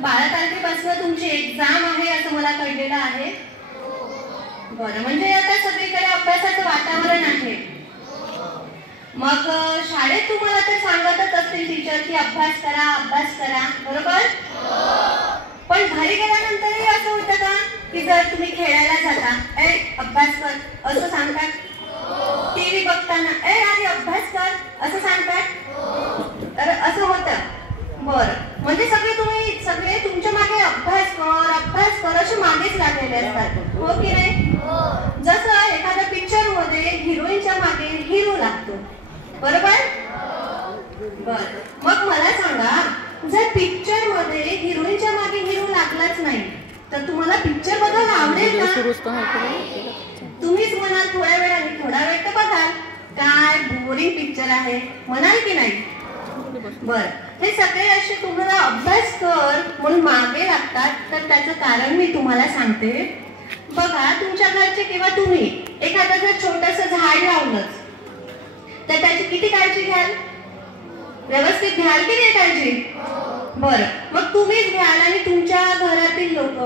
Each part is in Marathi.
12 तारखेपासून तुमची एक्झाम आहे असं मला कळलेलं आहे. बरं, म्हणजे आता सगळीकडे अभ्यासाचं वातावरण आहे. मग शाळेत तुम्हाला तर सांगतच असतील टीचर की अभ्यास करा, बरोबर? पण घरी गेल्यानंतरही असं होतं का की जर तुम्ही खेळायला जाता, अभ्यास कर असं सांगतात? टीव्ही बघताना अरे अभ्यास कर असं सांगतात? तर असं होतं. बरं, म्हणजे सगळे तुमच्या मागे अभ्यास कर असे मागेच लागलेले असतात, हो की नाही? जसं एखाद्या पिक्चर मध्ये हिरोईनच्या मागे हिरो लागतो, बरोबर? बरं, मग मला सांगा, जर पिक्चर मध्ये हिरोईनच्या मागे हिरो लागलाच नाही तर तुम्हाला पिक्चर बघायला आवडेल का? तुम्हीच म्हणाल थोड्या वेळ तर बघाल, काय बोरिंग पिक्चर आहे म्हणाल की नाही? बर, हे सगळे असे तुम्हाला अभ्यास कर म्हणून मागे लागतात. तर त्याचं कारण मी तुम्हाला सांगते. बघा, तुमच्या घरचे किंवा तुम्ही एखादं जर छोटंसं झाड लावलंच तर त्याची किती काळजी घ्याल? व्यवस्थित घ्याल की नाही काळजी? बरं, मग तुम्हीच घ्याल आणि तुमच्या घरातील लोक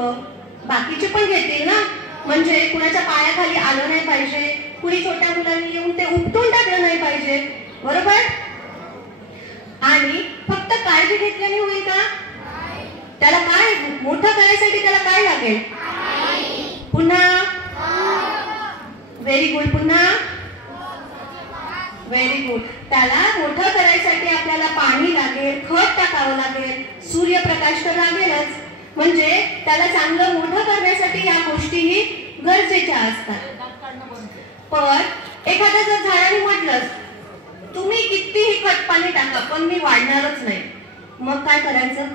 बाकीचे पण घेतील ना. म्हणजे कुणाच्या पायाखाली आलं नाही पाहिजे, कुणी छोट्या मुलांनी येऊन ते उपटून टाकलं नाही पाहिजे, बरोबर? आणि फक्त काळजी घेतल्याने होईल का? त्याला काय मोठं करायसाठी त्याला काय लागेल? पुन्हा व्हेरी गुड, पुन्हा व्हेरी गुड. त्याला मोठं करायसाठी आपल्याला पाणी लागेल, खत टाकावं लागेल, सूर्यप्रकाश तर लागेलच. म्हणजे त्याला चांगलं मोठं करण्यासाठी या गोष्टीही गरजेच्या असतात. पण एखाद्या जर झाडाने म्हटलंच तुम्ही कितीही खत पाणी टाका पण मी वाढणारच नाही, मग काय करायचं?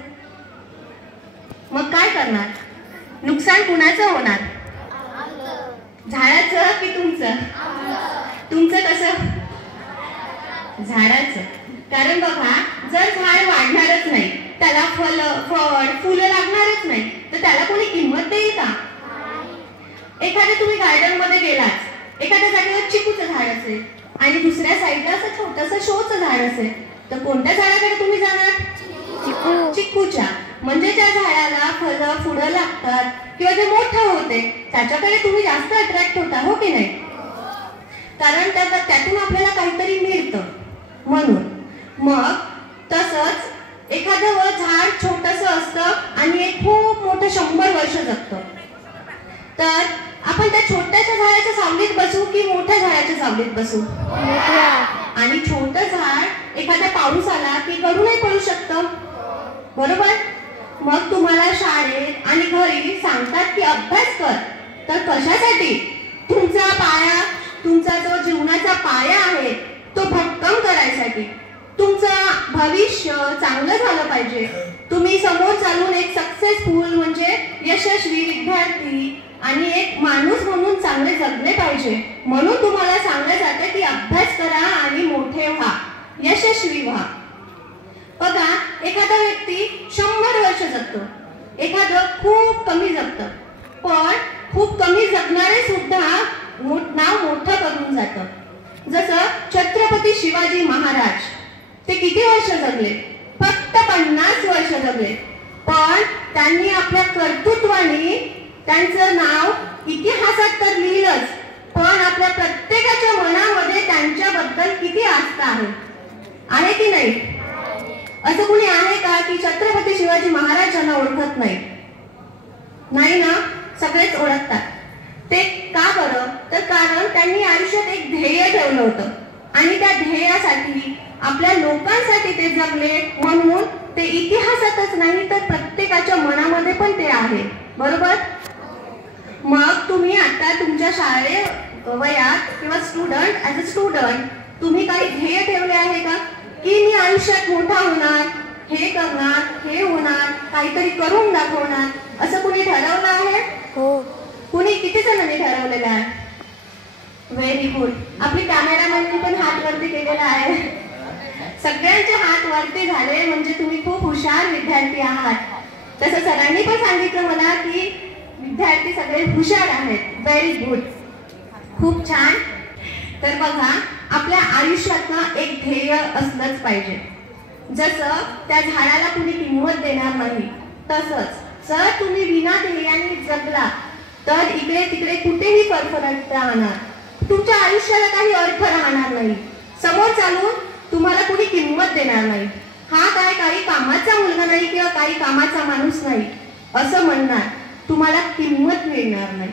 मग काय करणार? नुकसान कुणाचं होणार? झाडाचं की तुमचं? तुमचं कसं? झाडाचं. कारण बघा, जर झाड वाढणारच नाही, त्याला फळ फुलं लागणारच नाही, तर त्याला कोणी किंमत देईल का? एखाद्या तुम्ही गार्डन मध्ये गेलात, एखाद्या जागेवर चिकूचं झाड असेल आणि दुसऱ्या साईडला असं छोटंसं शोचं झाड असेल, तर कोणत्या झाडाकडे तुम्ही जाणार? चिकूच्या. म्हणजे ज्या झाडाला फळं फुलं लागतात किंवा जे मोठं होते त्याच्याकडे तुम्ही जास्त अट्रॅक्ट होता, हो की नाही? कारण त्यातून आपल्याला काहीतरी मिळतं म्हणून. मग तसंच एखादं झाड छोटंसं असतं आणि एक खूप मोठं 100 वर्ष जगतं. तर आपण त्या छोट्याशा झाडाच्या सावलीत बसू की मोठ्या झाडाच्या सावलीत बसू? आणि छोटं झाड एखाद्या पाऊस आला की गळूनही पडू शकतं, बरोबर? मग तुम्हाला शाळेत आणि घरी सांगतात की अभ्यास कर, तर कशासाठी? तुमचा जो जीवनाचा पाया आहे तो भक्कम करायसाठी, तुमचं भविष्य चांगलं झालं पाहिजे, तुम्ही समोर चालून एक सक्सेसफुल म्हणजे यशस्वी विद्यार्थी आणि एक माणूस म्हणून चांगले जगले पाहिजे. म्हणून तुम्हाला सांगलं जातं की अभ्यास करा आणि मोठे व्हा, यशस्वी व्हा. बघा, एखादा व्यक्ती 100 वर्ष जगतो, एखादं खूप कमी जगतं. पण खूप कमी जगणारे सुद्धा नाव मोठं करून जातं. जसं छत्रपती शिवाजी महाराज, ते किती वर्ष जगले? फक्त 50 वर्ष जगले. पण त्यांनी आपल्या कर्तृत्वाने त्यांचं नाव इतिहासात तर लिहिलंच, पण आपल्या प्रत्येकाच्या मनामध्ये त्यांच्याबद्दल किती आस्था आहे की नाही? असं कुणी आहे का की छत्रपती शिवाजी महाराजांना ओळखत नाही? नाही ना, सगळेच ओळखतात. ते का बरं? तर कारण त्यांनी आयुष्यात एक ध्येय ठेवलं होतं आणि त्या ध्येयासाठी आपल्या लोकांसाठी ते जगले, म्हणून ते इतिहासातच नाही तर प्रत्येकाच्या मनामध्ये पण ते आहे, बरोबर? मग तुम्ही आता तुमच्या शाळे वयात किंवा ॲज अ स्टुडंट तुम्ही काही ध्येय ठेवले आहे का की मी आयुष्यात मोठा होणार, हे करणार, हे होणार, काहीतरी करून दाखवणार, असं कुणी ठरवलं आहे? हो. कुणी? किती जणांनी ठरवलेलं आहे? Very good. आपली कॅमेरामॅननी पण हात वरती केलेला आहे. सगळ्यांचे हात वरती झाले म्हणजे तुम्ही खूप हुशार विद्यार्थी आहात. तसं सरांनी पण सांगितलं मला की विद्यार्थी सगळे हुशार आहेत. व्हेरी गुड, खूप छान. तर बघा, आपल्या आयुष्यात ना एक ध्येय असलंच पाहिजे. जसं त्या झाडाला कुणी किंमत देणार नाही तसंच जर तुम्ही विना ध्येयाने जगला तर इकडे तिकडे कुठेही फरफरत राहणार, तुमच्या आयुष्याला काही अर्थ राहणार नाही, समोर चालून तुम्हाला कुणी किंमत देणार नाही. हा काय काही कामाचा मुलगा नाही किंवा काही कामाचा माणूस नाही असं म्हणणार, तुम्हाला किंमत मिळणार नाही.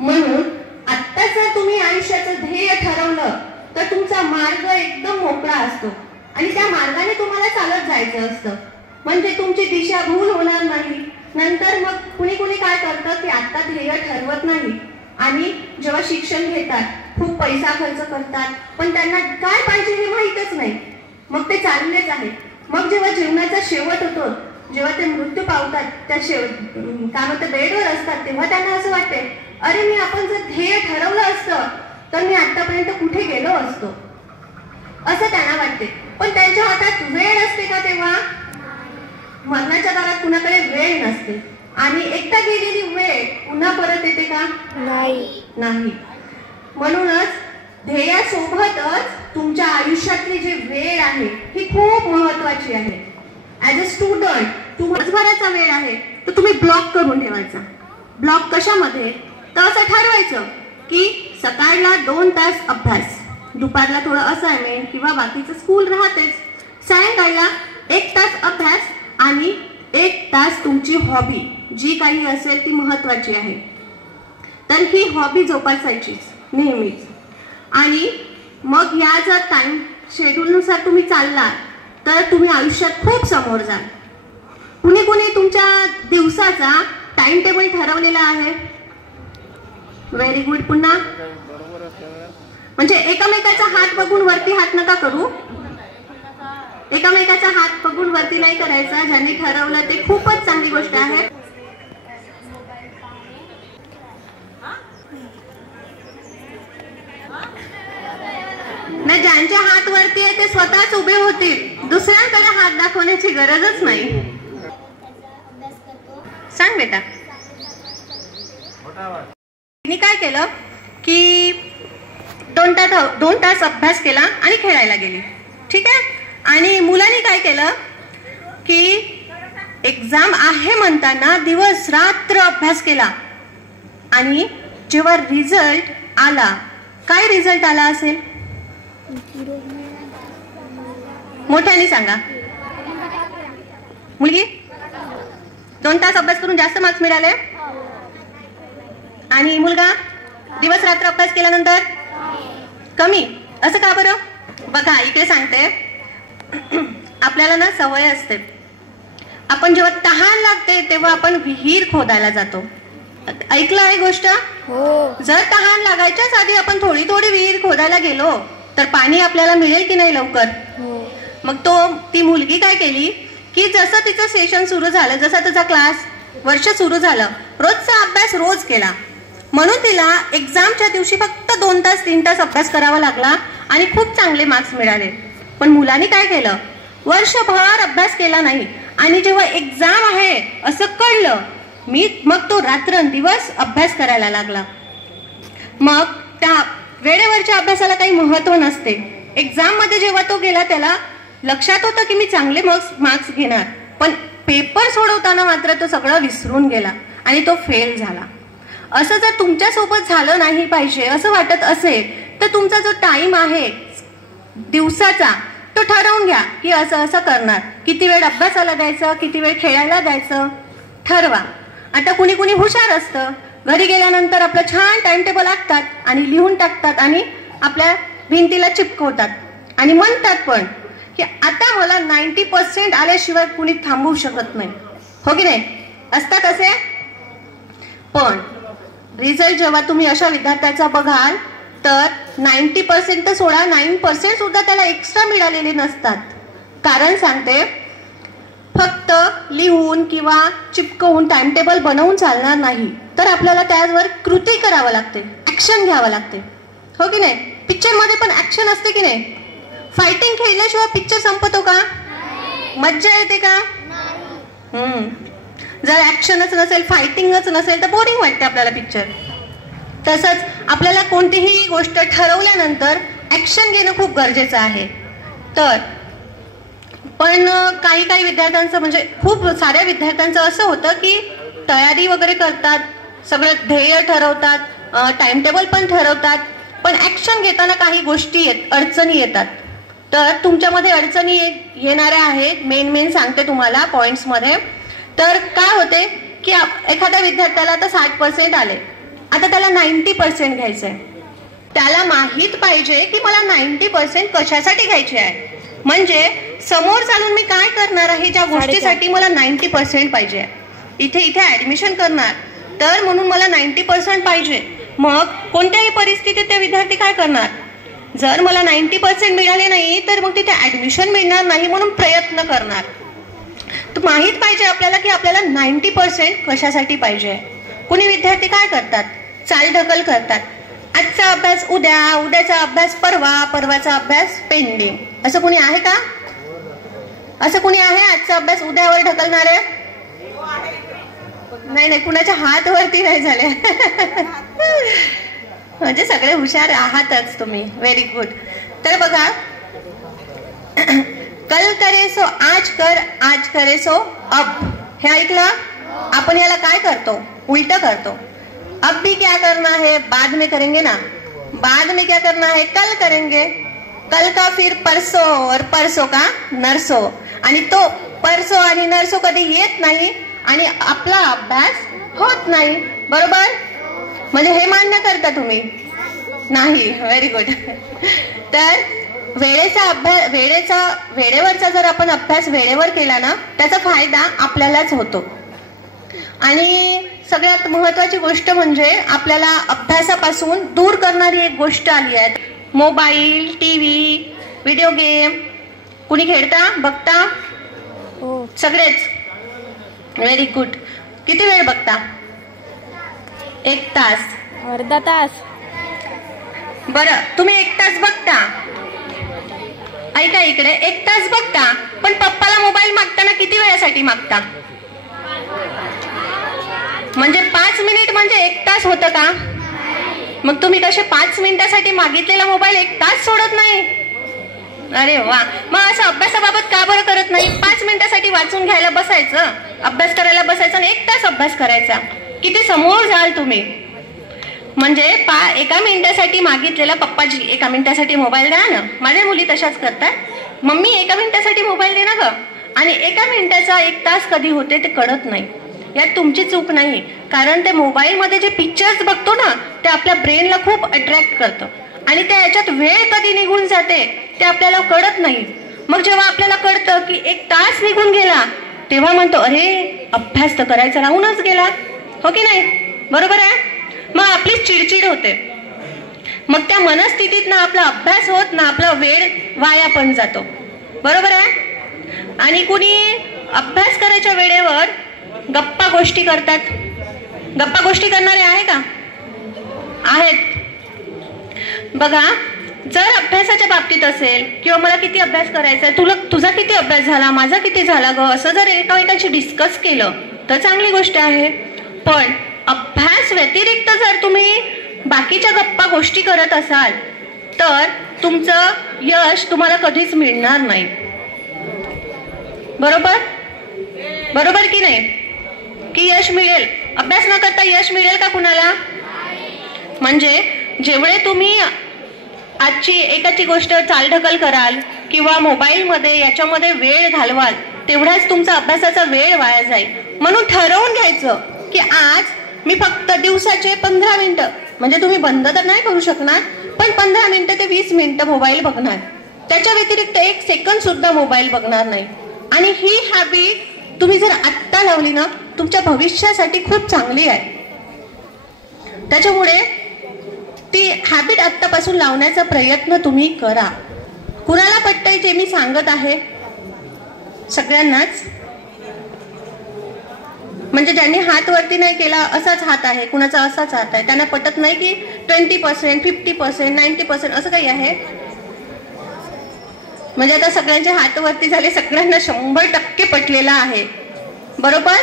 म्हणून आत्ता जर तुम्ही आयुष्याचं ध्येय ठरवलं तर तुमचा मार्ग एकदम मोकळा असतो आणि त्या मार्गाने तुम्हाला चालत जायचं असतं, म्हणजे तुमची दिशा भूल होणार नाही. नंतर मग कुणी कुणी काय करतं की आत्ता ध्येय ठरवत नाही आणि जेव्हा शिक्षण घेतात खूप पैसा खर्च करतात पण त्यांना काय पाहिजे हे माहीतच नाही, मग ते चाललेच आहे. मग जेव्हा जीवनाचा शेवट होतो, जेव्हा ते मृत्यू पावतात, त्या काय म्हणतात बेडवर असतात, तेव्हा त्यांना असं वाटते अरे मी आपण जर ध्येय ठरवलं असतं तर मी आतापर्यंत कुठे गेलो असतो असं त्यांना वाटते. पण त्यांच्या हातात वेळ असते का तेव्हा? मरणाच्या दारात कुणाकडे वेळ नसते आणि एकदा गेलेली वेळ पुन्हा परत येते का? नाही. म्हणूनच ध्येयासोबतच तुमच्या आयुष्यातली जी वेळ आहे ही खूप महत्वाची आहे. ऍज अ स्टुडंट दिवसभराचा वेळ आहे तर तुम्ही ब्लॉक करून ठेवायचा. ब्लॉक कशामध्ये? तर असं ठरवायचं की सकाळला 2 तास अभ्यास, दुपारला थोडं असाइनमेंट किंवा बाकीचं स्कूल राहतेच, सायंकाळला 1 तास अभ्यास आणि 1 तास तुमची हॉबी जी काही असेल ती महत्वाची आहे तर ही हॉबी जोपासायचीच नेहमीच. आणि मग या जर टाइम शेड्यूलनुसार तुम्ही चालला तर तुम्ही आयुष्यात खूप समोर जाल. कुणी कुणी तुमच्या दिवसाचा टाइम टेबल ठरवलेला आहे? Very good. पुन्हा म्हणजे एकमेकाचा हात बघून वरती हात नका करू, एकमेकाचा हात बघून वरती नाही करायचा. ज्यांनी ठरवलं ते खूपच चांगली गोष्ट आहे. ज्यांच्या हात वरती आहे ते स्वतःच उभे होतील, दुसऱ्यांकडे हात दाखवण्याची गरजच नाही. सांग बेटा. तिने काय केलं की 2 तास अभ्यास केला आणि खेळायला गेली, ठीक आहे. आणि मुलांनी काय केलं की एक्झाम आहे म्हणताना दिवस रात्र अभ्यास केला आणि जेव्हा रिझल्ट आला, काय रिझल्ट आला असेल? मोठ्याने सांगा. मुलगी 2 तास अभ्यास करून जास्त मार्क्स मिळाले आणि मुलगा दिवस रात्र अभ्यास केल्यानंतर कमी. असं का बरं? बघा इकडे सांगते, आपल्याला ना सवय असते, आपण जेव्हा तहान लागते तेव्हा आपण विहीर खोदायला जातो. ऐकलं आहे गोष्ट? जर तहान लागायच्याच आधी आपण थोडी थोडी विहीर खोदायला गेलो तर पाणी आपल्याला मिळेल की नाही लवकर? मग ती मुलगी काय केली की जसं तिचं सेशन सुरू झालं, जसं तिचा क्लास वर्ष सुरू झालं, रोजचा अभ्यास रोज केला. म्हणून तिला एक्झामच्या दिवशी फक्त 2 तास 3 तास अभ्यास करावा लागला आणि खूप चांगले मार्क्स मिळाले. पण मुलांनी काय केलं? वर्षभर अभ्यास केला नाही आणि जेव्हा एक्झाम आहे असं कळलं मग तो रात्रंदिवस अभ्यास करायला लागला. मग त्या वेळेवरच्या अभ्यासाला काही महत्व नसते. एक्झाम मध्ये जेव्हा तो गेला त्याला लक्षात होतं की मी चांगले मार्क्स घेणार, पण पेपर सोडवताना मात्र तो सगळं विसरून गेला आणि तो फेल झाला. असं जर तुमच्या सोबत झालं नाही पाहिजे असं वाटत असेल तर तुमचा जो टाइम आहे दिवसाचा तो ठरवून घ्या की असं असं करणार, किती वेळ अभ्यासाला द्यायचं, किती वेळ खेळायला द्यायचं, ठरवा. आता कुणी कुणी हुशार असतं, घरी गेल्यानंतर आपलं छान टाइम टेबल आखतात आणि लिहून टाकतात आणि आपल्या भिंतीला चिपकवतात आणि म्हणतात पण की आता मला 90% आल्याशिवाय कुणी थांबवू शकत नाही, हो की नाही? असतात असे. पण रिझल्ट जेव्हा तुम्ही अशा विद्यार्थ्याचा बघाल तर 90% तर सोडा, 9% सुद्धा त्याला एक्स्ट्रा मिळालेले नसतात. कारण सांगते, फक्त लिहून किंवा चिपकवून टाइम टेबल बनवून चालणार नाही, तर आपल्याला त्यावर कृती करावं लागते, ऍक्शन घ्यावं लागते, हो की नाही? पिक्चर मध्ये पण ऍक्शन असते की नाही? फायटिंग खेळल्याशिवाय पिक्चर संपतो का? मज्जा येते का? जर ऍक्शनच नसेल, फायटिंगच नसेल तर बोरिंग वाटते आपल्याला पिक्चर. तसंच आपल्याला कोणतीही गोष्ट ठरवल्यानंतर ऍक्शन घेणं खूप गरजेचं आहे. तर पण काही काही विद्यार्थ्यांचं म्हणजे खूप साऱ्या विद्यार्थ्यांचं असं होतं की तयारी वगैरे करतात, सगळं ध्येय ठरवतात, टाइम टेबल पण ठरवतात, पण ऍक्शन घेताना काही गोष्टी अडचणी येतात. तर तुमच्यामध्ये अडचणी येणाऱ्या आहेत. मेन सांगते तुम्हाला पॉइंट्समध्ये. तर काय होते की एखाद्या विद्यार्थ्याला आता 60% आले, आता त्याला 90% घ्यायचे आहे. त्याला माहीत पाहिजे की मला 90% कशासाठी घ्यायचे आहे, म्हणजे समोर चालून मी काय करणार आहे ज्या गोष्टीसाठी मला 90% पाहिजे. इथे ऍडमिशन करणार तर म्हणून मला 90% पाहिजे. मग कोणत्याही परिस्थितीत ते विद्यार्थी काय करणार, जर मला 90% मिळाले नाही तर मग तिथे ऍडमिशन मिळणार नाही म्हणून प्रयत्न करणार. तर माहीत पाहिजे आपल्याला की आपल्याला 90% कशासाठी पाहिजे. कुणी विद्यार्थी काय करतात, चालढकल करतात. आजचा अभ्यास उद्या, उद्याचा अभ्यास परवा, परवाचा अभ्यास पेंडिंग. असं कुणी आहे का? असं कुणी आहे आजचा अभ्यास उद्यावर ढकलणारे? नाही, कुणाच्या हात वरती नाही झाले. म्हणजे सगळे हुशार आहातच तुम्ही. Very good. तर बघा, कल करे सो आज कर, आज करे सो अब. हे ऐकलं? आपण याला काय करतो, उलट करतो. अब भी क्या करना है, बाद में करेंगे ना. बाद में क्या करना है, कल करेंगे. कल का फिर परसो, और परसो का नरसो. आणि तो परसो आणि नरसो कधी येत नाही आणि आपला अभ्यास होत नाही. बरोबर? म्हणजे हे मान्य करता तुम्ही? नाही. Very good. तर वेळेवरचा जर आपण अभ्यास वेळेवर केला ना, त्याचा फायदा आपल्यालाच होतो. आणि सगळ्यात महत्वाची गोष्ट म्हणजे आपल्याला अभ्यासापासून दूर करणारी एक गोष्ट आली आहे, मोबाईल, टीव्ही, व्हिडिओ गेम. कुणी खेळता, बघता? सगळेच. Very good. किती वेळ बघता? 1 तास, अर्धा तास. बरं, तुम्ही 1 तास बघता. ऐका इकडे, 1 तास बघता, पण पप्पाला मोबाईल मागताना किती वेळासाठी मागता? म्हणजे 5 मिनिट म्हणजे 1 तास होतं का? मग तुम्ही कसे 5 मिनिटासाठी मागितलेला मोबाईल 1 तास सोडत नाही? अरे वा. मग असं अभ्यासाबाबत का बरं करत नाही? 5 मिनिटासाठी वाचून घ्यायला बसायचं, अभ्यास करायला बसायचं आणि 1 तास अभ्यास करायचा. किती समोर जाल तुम्ही. म्हणजे 1 मिनिटासाठी मागितलेला, पप्पाजी 1 मिनिटासाठी मोबाईल द्या ना. माझ्या मुली तशाच करतात, मम्मी 1 मिनिटासाठी मोबाईल दे ना ग. आणि 1 मिनिटाचा 1 तास कधी होते ते कळत नाही. यात तुमची चूक नाही, कारण ते मोबाईलमध्ये जे पिक्चर्स बघतो ना, ते आपल्या ब्रेनला खूप अट्रॅक्ट करतं आणि त्या याच्यात वेळ कधी निघून जाते ते आपल्याला कळत नाही. मग जेव्हा आपल्याला कळतं की 1 तास निघून गेला, तेव्हा म्हणतो अरे अभ्यास तर करायचा राहूनच गेला. हो की नाही? बरोबर आहे? मग आपली चिडचिड होते. मग त्या मनस्थितीत ना आपला अभ्यास होत ना आपला वेळ वाया पण जातो. बरोबर आहे? आणि कुणी अभ्यास करायच्या वेळेवर गप्पा गोष्टी करतात. गप्पा गोष्टी करणारे आहे का? आहेत. बघा, जर अभ्यासाच्या बाबतीत असेल किंवा मला किती अभ्यास करायचा आहे, तुझा किती अभ्यास झाला, माझा किती झाला ग, असं जर एकामेकांशी डिस्कस केलं तर चांगली गोष्ट आहे. पण अभ्यास व्यतिरिक्त जर तुम्ही बाकीच्या गप्पा गोष्टी करत असाल तर तुमचं यश तुम्हाला कधीच मिळणार नाही. बरोबर? बरोबर की नाही? की यश मिळेल? अभ्यास न करता यश मिळेल का कुणाला? म्हणजे जेवढे तुम्ही आजची एकाची गोष्ट चालढकल कराल किंवा मोबाईलमध्ये याच्यामध्ये वेळ घालवाल, तेवढाच तुमचा अभ्यासाचा वेळ वाया जाईल. म्हणून ठरवून घ्यायचं की आज मी फक्त दिवसाचे 15 मिनिटं, म्हणजे तुम्ही बंद तर नाही करू शकणार, पण 15 मिनिटं ते 20 मिनिटं मोबाईल बघणार. त्याच्या व्यतिरिक्त 1 सेकंद सुद्धा मोबाईल बघणार नाही. आणि ही हॅबिट तुम्ही जर आत्ता लावली ना, तुमच्या भविष्यासाठी खूप चांगली आहे. त्याच्यामुळे ती हॅबिट आत्तापासून लावण्याचा प्रयत्न तुम्ही करा. कुणाला पटतंय जे मी सांगत आहे? सगळ्यांनाच. म्हणजे ज्यांनी हात वरती नाही केला असाच हात आहे, कुणाचा असाच हात आहे. त्यांना पटत नाही की 20%, 50%, 90% असं काही आहे? म्हणजे आता सगळ्यांचे हात वरती झाले, सगळ्यांना 100% पटलेला आहे. बरोबर?